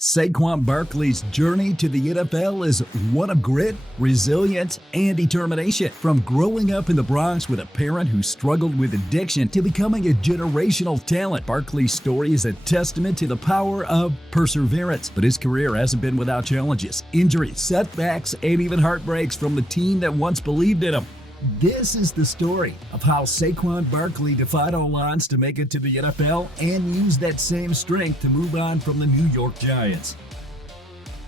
Saquon Barkley's journey to the NFL is one of grit, resilience, and determination. From growing up in the Bronx with a parent who struggled with addiction to becoming a generational talent, Barkley's story is a testament to the power of perseverance. But his career hasn't been without challenges, injuries, setbacks, and even heartbreaks from the team that once believed in him. This is the story of how Saquon Barkley defied all odds to make it to the NFL and used that same strength to move on from the New York Giants.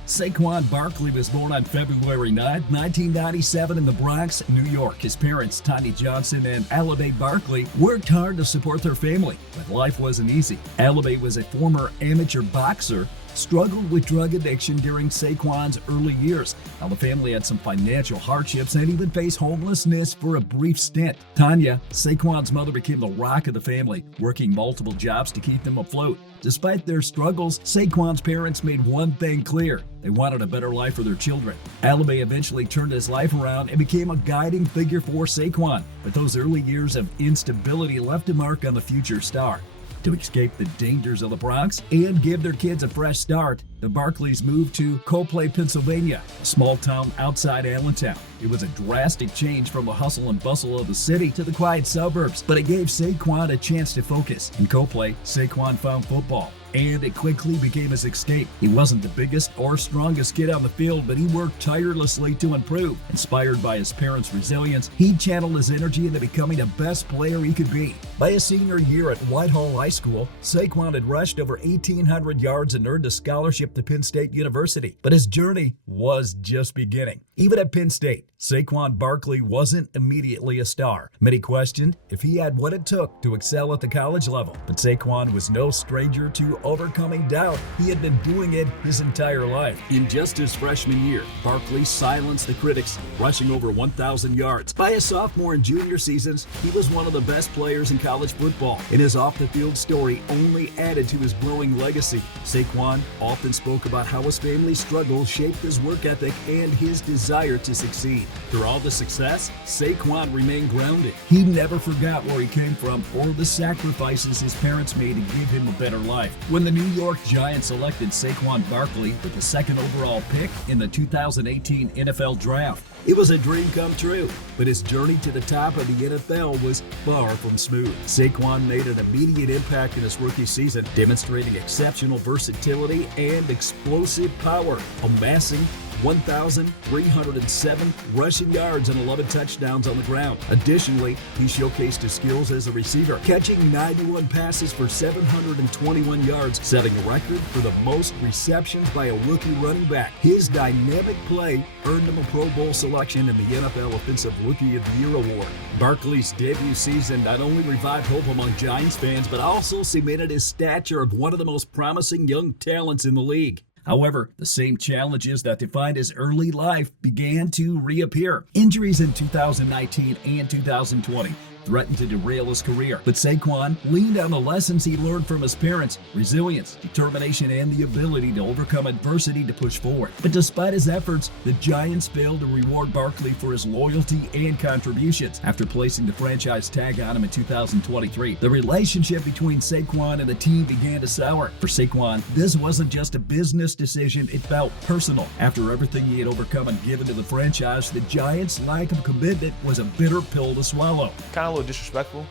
Saquon Barkley was born on February 9, 1997 in the Bronx, New York. His parents, Tanya Johnson and Alabae Barkley, worked hard to support their family, but life wasn't easy. Alabae was a former amateur boxer, struggled with drug addiction during Saquon's early years. Now, the family had some financial hardships and even faced homelessness for a brief stint. Tanya, Saquon's mother, became the rock of the family, working multiple jobs to keep them afloat. Despite their struggles, Saquon's parents made one thing clear: they wanted a better life for their children. Alabae eventually turned his life around and became a guiding figure for Saquon, but those early years of instability left a mark on the future star. To escape the dangers of the Bronx and give their kids a fresh start, the Barkleys moved to Copley, Pennsylvania, a small town outside Allentown. It was a drastic change from the hustle and bustle of the city to the quiet suburbs, but it gave Saquon a chance to focus. In Copley, Saquon found football, and it quickly became his escape. He wasn't the biggest or strongest kid on the field, but he worked tirelessly to improve. Inspired by his parents' resilience, he channeled his energy into becoming the best player he could be. By his senior year at Whitehall High School, Saquon had rushed over 1,800 yards and earned a scholarship to Penn State University. But his journey was just beginning. Even at Penn State, Saquon Barkley wasn't immediately a star. Many questioned if he had what it took to excel at the college level. But Saquon was no stranger to overcoming doubt. He had been doing it his entire life. In just his freshman year, Barkley silenced the critics, rushing over 1,000 yards. By his sophomore and junior seasons, he was one of the best players in college football, and his off-the-field story only added to his growing legacy. Saquon often spoke about how his family's struggles shaped his work ethic and his desire to succeed. Through all the success, Saquon remained grounded. He never forgot where he came from or the sacrifices his parents made to give him a better life. When the New York Giants selected Saquon Barkley with the second overall pick in the 2018 NFL Draft, it was a dream come true, but his journey to the top of the NFL was far from smooth. Saquon made an immediate impact in his rookie season, demonstrating exceptional versatility and explosive power, amassing 1,307 rushing yards and 11 touchdowns on the ground. Additionally, he showcased his skills as a receiver, catching 91 passes for 721 yards, setting a record for the most receptions by a rookie running back. His dynamic play earned him a Pro Bowl selection in the NFL Offensive Rookie of the Year award. Barkley's debut season not only revived hope among Giants fans, but also cemented his stature of one of the most promising young talents in the league. However, the same challenges that defined his early life began to reappear. Injuries in 2019 and 2020 threatened to derail his career, but Saquon leaned on the lessons he learned from his parents: resilience, determination, and the ability to overcome adversity to push forward. But despite his efforts, the Giants failed to reward Barkley for his loyalty and contributions. After placing the franchise tag on him in 2023, the relationship between Saquon and the team began to sour. For Saquon, this wasn't just a business decision, it felt personal. After everything he had overcome and given to the franchise, the Giants' lack of commitment was a bitter pill to swallow. Kind of a little disrespectful,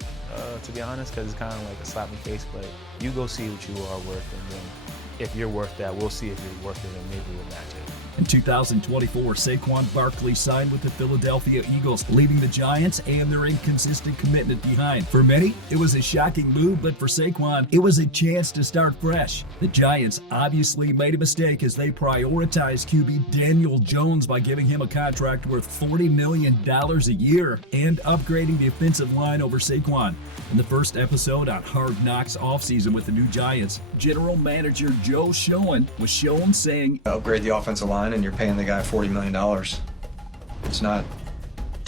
to be honest, because it's kind of like a slap in the face, but you go see what you are worth, and then if you're worth that, we'll see if you're worth it, and maybe we'll match it. In 2024, Saquon Barkley signed with the Philadelphia Eagles, leaving the Giants and their inconsistent commitment behind. For many, it was a shocking move, but for Saquon, it was a chance to start fresh. The Giants obviously made a mistake as they prioritized QB Daniel Jones by giving him a contract worth $40 million a year and upgrading the offensive line over Saquon. In the first episode on Hard Knocks offseason with the new Giants, General Manager Joe Schoen was shown saying, "Upgrade the offensive line and you're paying the guy $40 million. It's not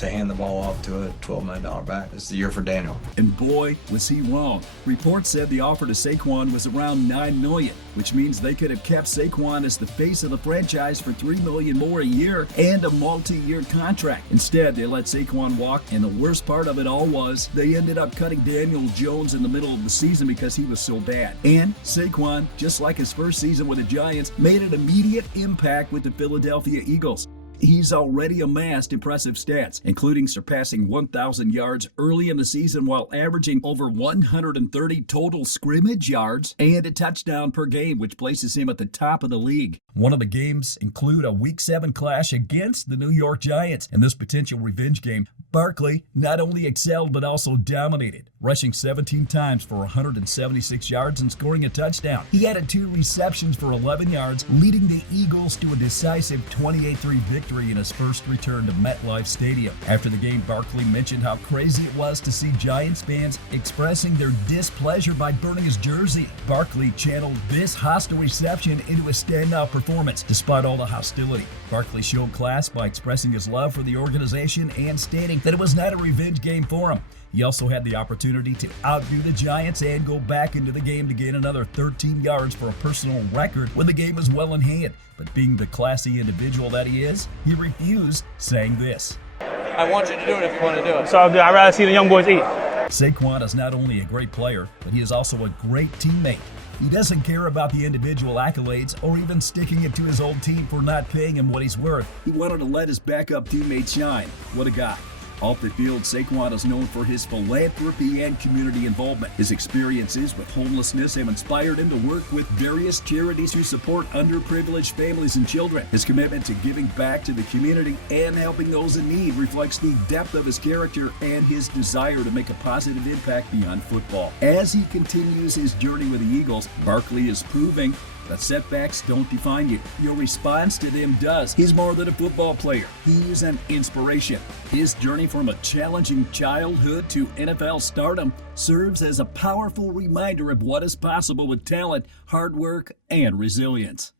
to hand the ball off to a $12 million back. It's the year for Daniel. And boy, was he wrong. Reports said the offer to Saquon was around $9 million, which means they could have kept Saquon as the face of the franchise for $3 million more a year and a multi-year contract. Instead, they let Saquon walk, and the worst part of it all was they ended up cutting Daniel Jones in the middle of the season because he was so bad. And Saquon, just like his first season with the Giants, made an immediate impact with the Philadelphia Eagles. He's already amassed impressive stats, including surpassing 1,000 yards early in the season while averaging over 130 total scrimmage yards and a touchdown per game, which places him at the top of the league. One of the games include a Week 7 clash against the New York Giants. In this potential revenge game, Barkley not only excelled but also dominated, rushing 17 times for 176 yards and scoring a touchdown. He added 2 receptions for 11 yards, leading the Eagles to a decisive 28-3 victory in his first return to MetLife Stadium. After the game, Barkley mentioned how crazy it was to see Giants fans expressing their displeasure by burning his jersey. Barkley channeled this hostile reception into a standout performance. Despite all the hostility, Barkley showed class by expressing his love for the organization and stating that it was not a revenge game for him. He also had the opportunity to outdo the Giants and go back into the game to gain another 13 yards for a personal record when the game was well in hand. But being the classy individual that he is, he refused, saying this: I want you to do it if you want to do it. So I'd rather see the young boys eat. Saquon is not only a great player, but he is also a great teammate. He doesn't care about the individual accolades or even sticking it to his old team for not paying him what he's worth. He wanted to let his backup teammate shine. What a guy. Off the field, Saquon is known for his philanthropy and community involvement. His experiences with homelessness have inspired him to work with various charities who support underprivileged families and children. His commitment to giving back to the community and helping those in need reflects the depth of his character and his desire to make a positive impact beyond football. As he continues his journey with the Eagles, Barkley is proving that setbacks don't define you. Your response to them does. He's more than a football player. He's an inspiration. His journey from a challenging childhood to NFL stardom serves as a powerful reminder of what is possible with talent, hard work, and resilience.